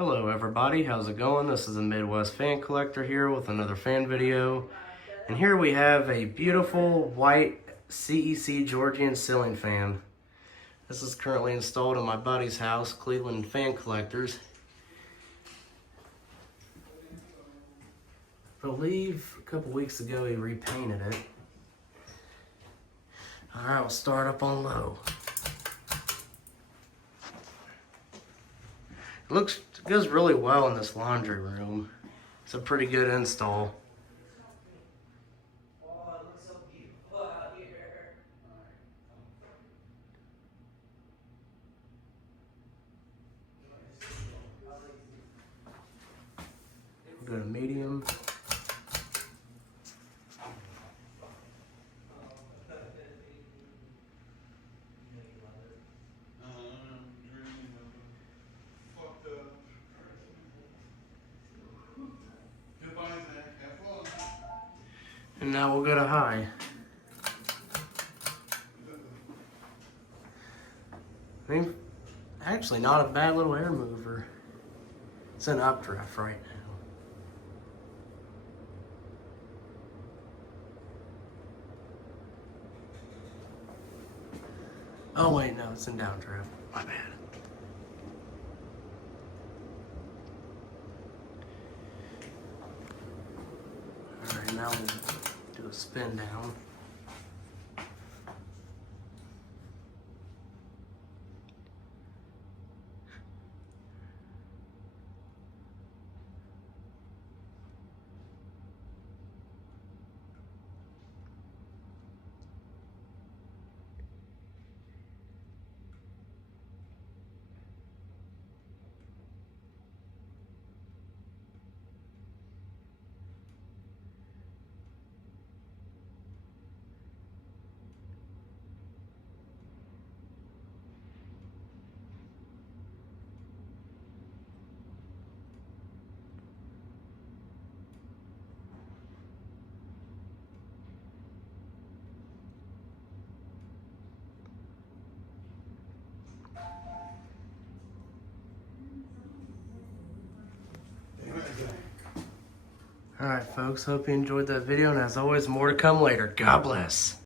Hello everybody, how's it going? This is a Midwest fan collector here with another fan video. And here we have a beautiful white Cec Georgian Ceiling Fan. This is currently installed in my buddy's house, Cleveland Fan Collectors. I believe a couple weeks ago he repainted it. Alright, we'll start up on low. It goes really well in this laundry room. It's a pretty good install. Oh, it looks so beautiful out here. We'll go to medium. And now we'll go to high. I mean, actually not a bad little air mover. It's an updraft right now. Oh wait, no, it's in downdraft. My bad. Alright, now we'll do a spin down. Alright folks, hope you enjoyed that video, and as always, more to come later. God bless.